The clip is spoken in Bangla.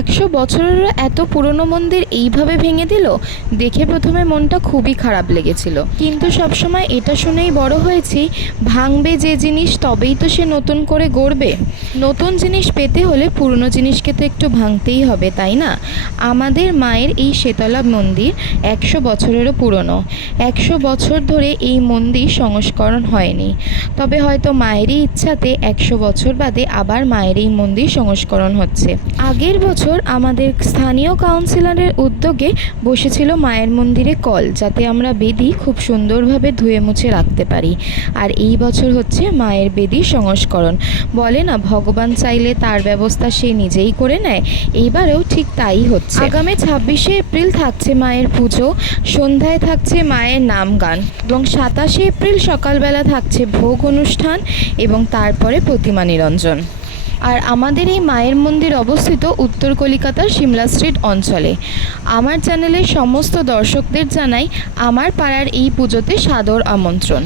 100 বছরেরও এত পুরনো মন্দির এইভাবে ভেঙে দিল। দেখে প্রথমে মনটা খুবই খারাপ লেগেছিল, কিন্তু সবসময় এটা শুনেই বড় হয়েছি, ভাঙবে যে জিনিস তবেই তো সে নতুন করে গড়বে। নতুন জিনিস পেতে হলে পুরনো জিনিসকে তো একটু ভাঙতেই হবে, তাই না? আমাদের মায়ের এই শেতলা মন্দির 100 বছরেরও পুরনো। 100 বছর ধরে এই মন্দির সংস্করণ হয়নি, তবে হয়তো মায়েরই ইচ্ছাতে 100 বছর বাদে আবার মায়ের এই মন্দির সংস্করণ হচ্ছে। আগের বছর আমাদের স্থানীয় কাউন্সিলরের উদ্যোগে বসেছিল মায়ের মন্দিরে কল, যাতে আমরা বেদি খুব সুন্দরভাবে ধুয়ে মুছে রাখতে পারি। আর এই বছর হচ্ছে মায়ের বেদির সংস্করণ। বলে না, ভগবান চাইলে তার ব্যবস্থা সে নিজেই করে নেয়। এইবারেও ঠিক তাই হচ্ছে। আগামী 26শে এপ্রিল থাকছে মায়ের পুজো, সন্ধ্যায় থাকছে মায়ের নাম গান, এবং 27শে এপ্রিল সকালবেলা থাকছে ভোগ অনুষ্ঠান এবং তারপরে প্রতিমা নিরঞ্জন। আর আমাদের এই মায়ের মন্দির অবস্থিত উত্তর কলিকাতার সিমলা স্ট্রিট অঞ্চলে। আমার চ্যানেলের সমস্ত দর্শকদের জানাই আমার পাড়ার এই পুজোতে সাদর আমন্ত্রণ।